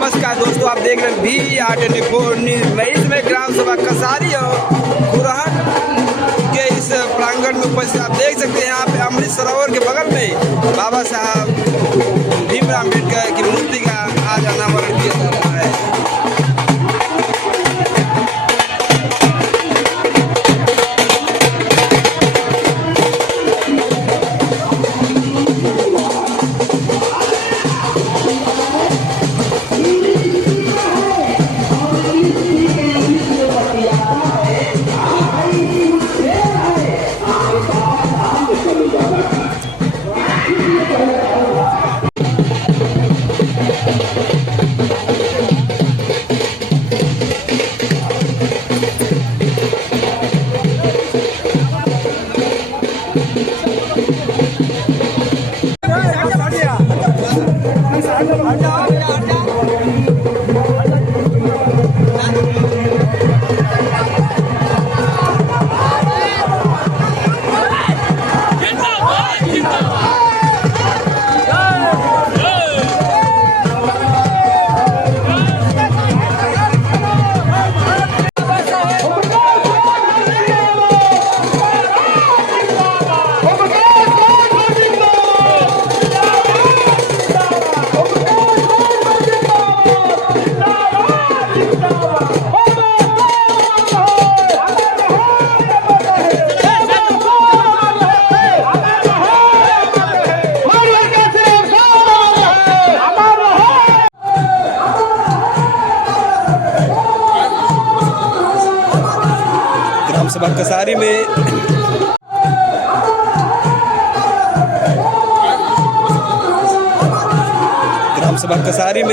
नमस्कार दोस्तों, आप देख रहे हैं VR24 न्यूज़। मैं इसमें ग्राम सभा कसारी और खुरहन के इस प्रांगण में उपस्थित आप देख सकते हैं। यहाँ पे अमृत सरोवर के बगल में बाबा साहब भीमराव अम्बेडकर की मूर्ति का आज अनावरण किया जा रहा है। ग्राम सभा कसारी में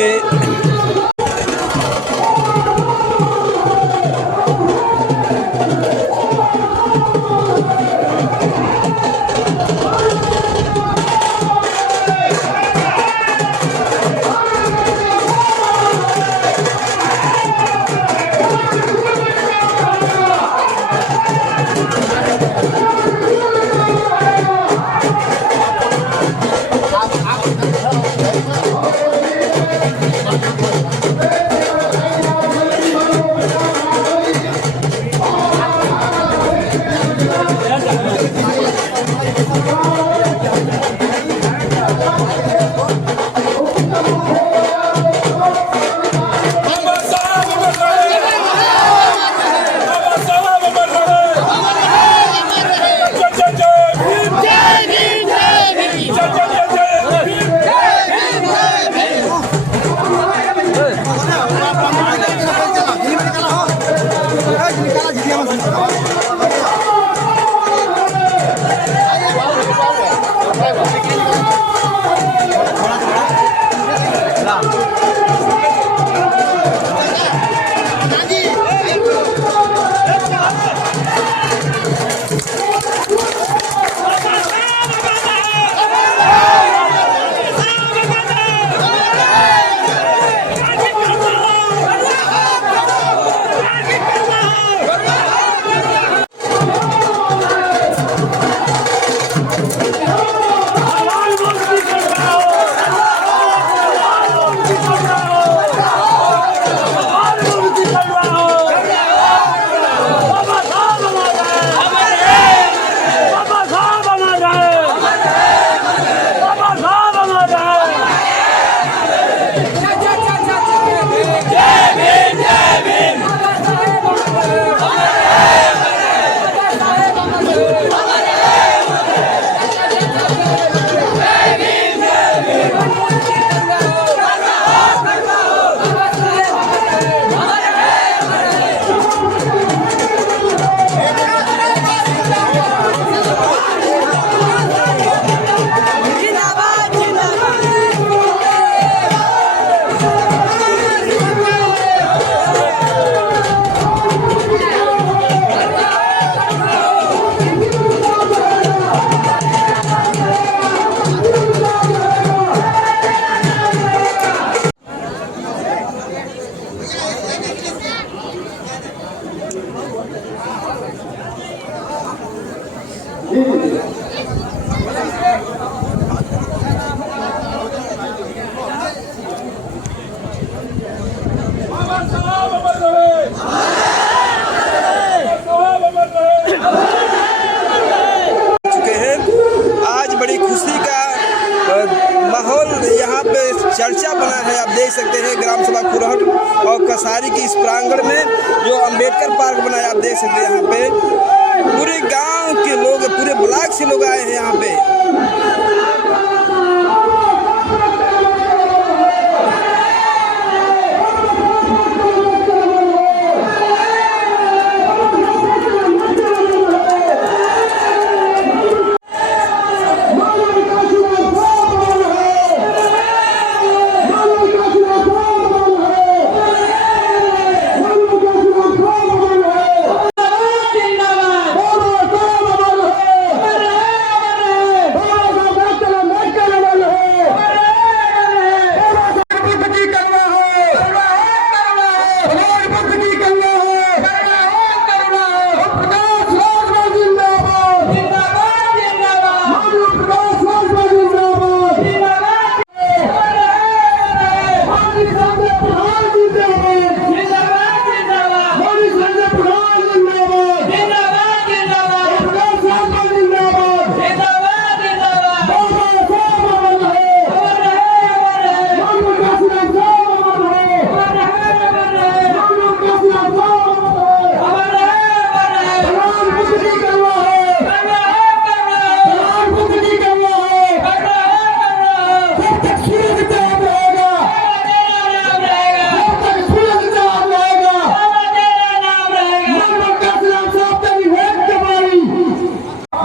देख सकते हैं ग्राम सभा खुरहट और कसारी की इस प्रांगण में जो अंबेडकर पार्क बनाया, आप देख सकते हैं यहाँ पे पूरे गांव के लोग, पूरे ब्लॉक से लोग आए हैं यहाँ पे।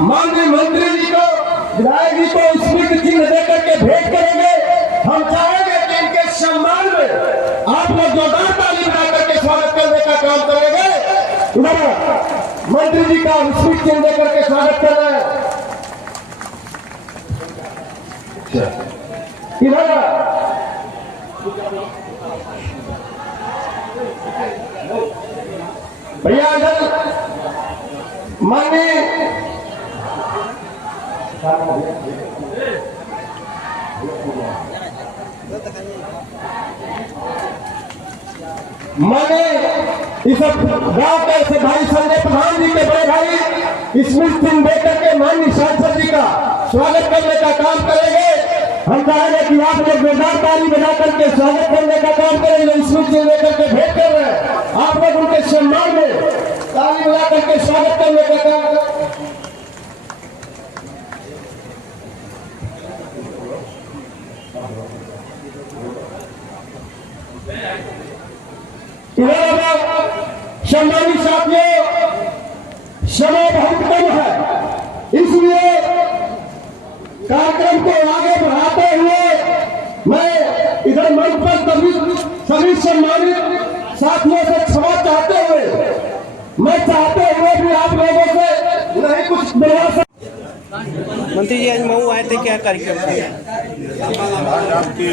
माननीय मंत्री जी को, विधायक जी को स्मृति चिन्ह देकर के भेंट करेंगे। हम चाहेंगे कि इनके सम्मान में आप लोग जोरदार ताली बजा करके स्वागत करने का काम करेंगे। इधर मंत्री जी का स्मृति चिन्ह देकर के स्वागत कर रहे हैं। इधर भैया इधर माननीय मैंने इस गांव के से भाई संजय प्रधान जी के बड़े भाई स्मृति चिन्ह देकर के माननीय सांसद जी का स्वागत करने का काम करेंगे। हम चाहेंगे कि आप लोग जोरदार ताली बजा करके स्वागत करने का काम करेंगे। स्मृति चिन्ह देकर के भेंट कर रहे हैं, आप लोग उनके सम्मान में ताली बजा करके स्वागत करने का काम करें। सम्मानित साथियों, समय बहुत कम है, इसलिए कार्यक्रम को आगे बढ़ाते हुए मैं इधर मंच पर सभी सम्मानित साथियों से क्षमा चाहते हुए, मैं चाहते हुए भी आप लोगों से नहीं कुछ मिला सकता। मंत्री जी आज मऊ आए थे, क्या कार्यक्रम था? आज आपके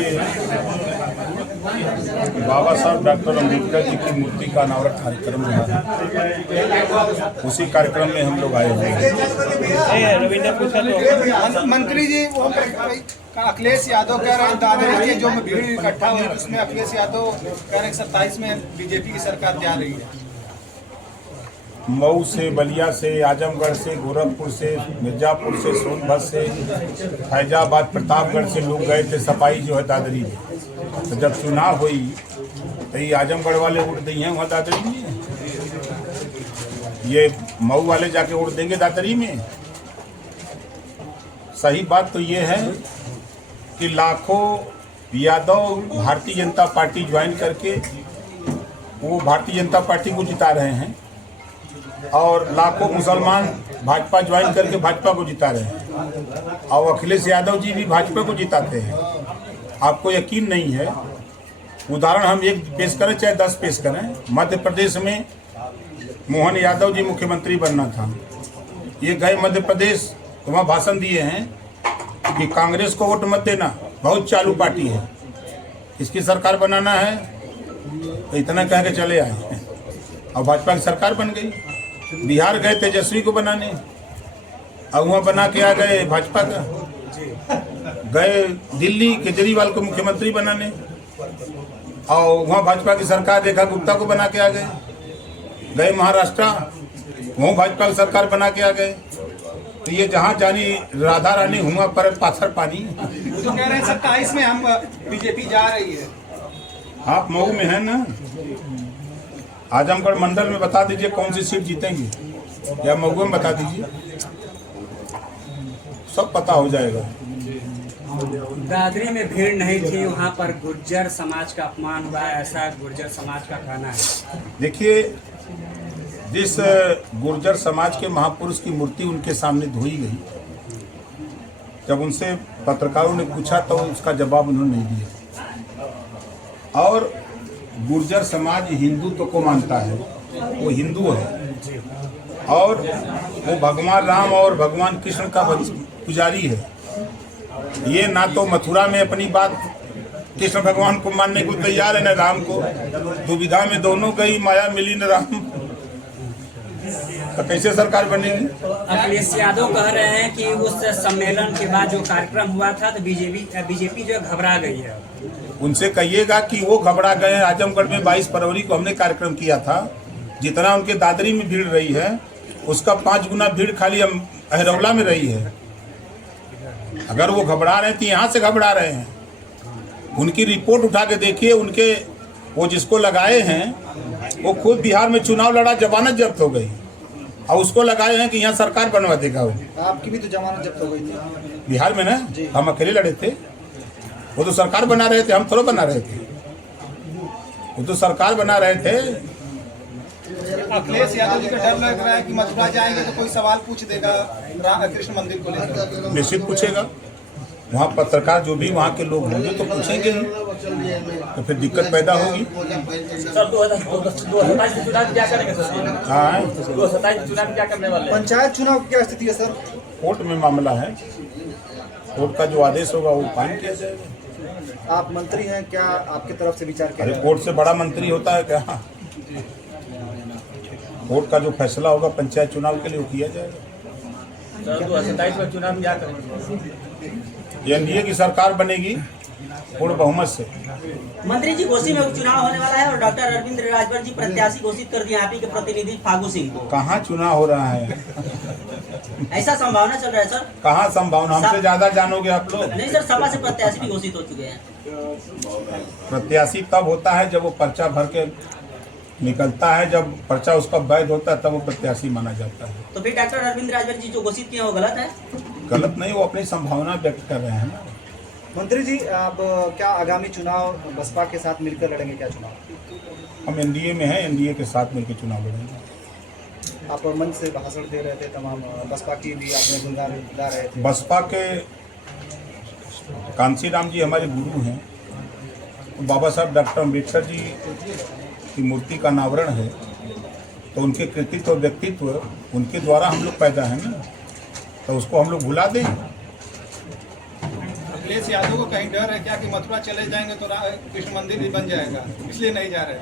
बाबा साहब डॉक्टर अम्बेडकर जी की मूर्ति का अनावरण कार्यक्रम रहा, उसी कार्यक्रम में हम लोग आए हुए हैं। रविंद्र पूछा तो मंत्री जी वो अखिलेश यादव कह रहे हैं दादरी के जो भीड़ इकट्ठा हुई उसमें अखिलेश यादव कह रहे हैं 27 में बीजेपी की सरकार जा रही है। मऊ से, बलिया से, आजमगढ़ से, गोरखपुर से, मिर्जापुर से, सोनभद्र से, फैजाबाद, प्रतापगढ़ से लोग गए थे सफाई जो है दादरी में। तो जब चुनाव हुई तो ये आजमगढ़ वाले वोट दिए हैं वहाँ दादरी में, ये मऊ वाले जाके वोट देंगे दादरी में। सही बात तो ये है कि लाखों यादव भारतीय जनता पार्टी ज्वाइन करके वो भारतीय जनता पार्टी को जिता रहे हैं और लाखों मुसलमान भाजपा ज्वाइन करके भाजपा को जिता रहे हैं और अखिलेश यादव जी भी भाजपा को जिताते हैं। आपको यकीन नहीं है, उदाहरण हम एक पेश करें चाहे 10 पेश करें। मध्य प्रदेश में मोहन यादव जी मुख्यमंत्री बनना था, ये गए मध्य प्रदेश तो वहाँ भाषण दिए हैं कि कांग्रेस को वोट मत देना, बहुत चालू पार्टी है, इसकी सरकार बनाना है, तो इतना कह के चले आए और भाजपा की सरकार बन गई। बिहार गए तेजस्वी को बनाने और वहाँ बना के आ गए भाजपा का। गए दिल्ली केजरीवाल को मुख्यमंत्री बनाने और वहाँ भाजपा की सरकार रेखा गुप्ता को बना के आ गए। गए महाराष्ट्र, वहाँ भाजपा की सरकार बना के आ गए। तो ये जहाँ जानी राधा रानी हुआ पर पाथर पानी। तो कह रहे हैं 27 में हम बीजेपी जा रही है। आप मऊ में हैं ना, आजमगढ़ मंडल में बता दीजिए कौन सी सीट जीतेंगे, या मऊ में बता दीजिए, सब पता हो जाएगा। दादरी में भीड़ नहीं थी, वहाँ पर गुर्जर समाज का अपमान हुआ, ऐसा गुर्जर समाज का कहना है। देखिए, जिस गुर्जर समाज के महापुरुष की मूर्ति उनके सामने धोई गई, जब उनसे पत्रकारों ने पूछा तो उसका जवाब उन्होंने नहीं दिया। और गुर्जर समाज हिंदुत्व को मानता है, वो हिंदू है, और वो भगवान राम और भगवान कृष्ण का पुजारी है। ये ना तो मथुरा में अपनी बात कृष्ण भगवान को मानने को तैयार है, न राम को। दुविधा में दोनों गई, माया मिली न राम, तो कैसे सरकार बनेगी? अखिलेश यादव कह रहे हैं कि उस सम्मेलन के बाद जो कार्यक्रम हुआ था तो बीजेपी जो है घबरा गई है। उनसे कहिएगा कि वो घबरा गए हैं। आजमगढ़ में 22 फरवरी को हमने कार्यक्रम किया था, जितना उनके दादरी में भीड़ रही है उसका 5 गुना भीड़ खाली अहरौला में रही है। अगर वो घबरा रहे हैं तो यहाँ से घबरा रहे हैं। उनकी रिपोर्ट उठा के देखिए, उनके वो जिसको लगाए हैं वो खुद बिहार में चुनाव लड़ा, जमानत जब्त हो गई, और उसको लगाए हैं कि यहाँ सरकार बनवा देगा। वो आपकी भी तो जमानत जब्त हो गई थी बिहार में ना, हम अकेले लड़े थे, वो तो सरकार बना रहे थे, हम थोड़ा बना रहे थे, वो तो सरकार बना रहे थे। अखिलेश यादव जी का डर लग रहा है कि मथुरा जाएंगे तो कोई सवाल पूछ देगा कृष्ण मंदिर को लेकर। निश्चित पूछेगा, वहाँ पत्रकार जो भी वहाँ के लोग होंगे तो पूछेंगे, तो फिर दिक्कत पैदा होगी। सर 2027 चुनाव क्या करेंगे सर? हाँ, 2027 चुनाव क्या करने वाले हैं? पंचायत चुनाव की क्या स्थिति है सर? कोर्ट में मामला है, कोर्ट का जो आदेश होगा वो पालन किया जाएगा। आप मंत्री हैं, क्या आपकी तरफ से विचार किया? अरे कोर्ट से बड़ा मंत्री होता है क्या? कोर्ट का जो फैसला होगा पंचायत चुनाव के लिए वो किया जाएगा। सर 2027 में चुनाव क्या करेंगे? एनडीए की सरकार बनेगी पूर्ण बहुमत से। मंत्री जी, घोसी में उपचुनाव होने वाला है और डॉक्टर अरविंद राजभर जी प्रत्याशी घोषित कर दिए आप ही के प्रतिनिधि फागू सिंह को। कहाँ चुनाव हो रहा है? ऐसा संभावना चल रहा है सर? कहाँ संभावना? हमसे ज्यादा जानोगे आप लोग। नहीं सर, सभा से प्रत्याशी भी घोषित हो चुके हैं। प्रत्याशी तब होता है जब वो पर्चा भर के निकलता है, जब पर्चा उसका वैध होता है तब वो प्रत्याशी माना जाता है। तो फिर डॉक्टर अरविंद राजभर जी जो घोषित किए वो गलत है? गलत नहीं, वो अपनी संभावना व्यक्त कर रहे हैं। मंत्री जी, आप क्या आगामी चुनाव बसपा के साथ मिलकर लड़ेंगे क्या चुनाव? हम एनडीए में हैं, एनडीए के साथ मिलकर चुनाव लड़ेंगे। आप मंच से भाषण दे रहे थे, तमाम बसपा की भी आपने गुणगान गा रहे थे। बसपा के कांशीराम जी हमारे गुरु हैं, बाबा साहब डॉक्टर अम्बेडकर जी की मूर्ति का अनावरण है, तो उनके कृतित्व और व्यक्तित्व उनके द्वारा हम लोग पैदा हैं ना, तो उसको हम लोग भुला दें? अखिलेश यादव को कहीं डर है क्या कि मथुरा चले जाएंगे तो कृष्ण मंदिर भी बन जाएगा, इसलिए नहीं जा रहे?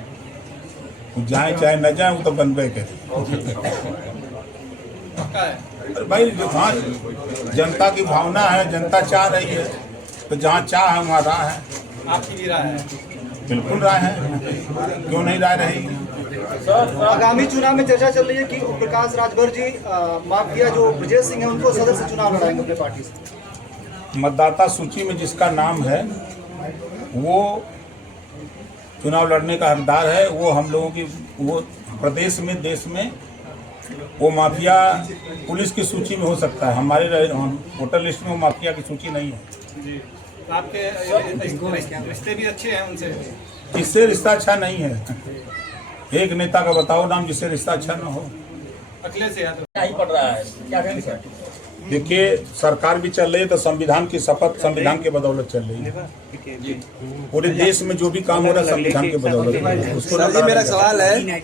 जाए चाहे न जाए वो तो बनबे करे। पक्का है? अरे भाई, जहाँ जनता की भावना है, जनता चाह रही है, तो जहाँ चाह है वहाँ राह है। आपकी भी राय है? बिल्कुल राय है, क्यों नहीं राय रहेगी? आगामी चुनाव में चर्चा चल रही है कि ओम प्रकाश राजभर जी माफिया जो ब्रजेश सिंह है उनको सदस्य से चुनाव लड़ाएंगे अपने पार्टी से। मतदाता सूची में जिसका नाम है वो चुनाव लड़ने का हकदार है। वो हम लोगों की, वो प्रदेश में, देश में वो माफिया पुलिस की सूची में हो सकता है, हमारे वोटर लिस्ट में वो माफिया की सूची नहीं है। आपके रिश्ते भी अच्छे हैं उनसे? जिससे रिश्ता अच्छा नहीं है, एक नेता का बताओ नाम जिससे रिश्ता अच्छा ना हो। अखिलेश यादव क्या ही पड़ रहा है, क्या करेंगे सर? देखिए, सरकार भी चल रही है तो संविधान की शपथ संविधान के बदौलत चल रही है। पूरे देश में जो भी काम हो रहा है संविधान के बदौलत, उसको सर जी, मेरा सवाल है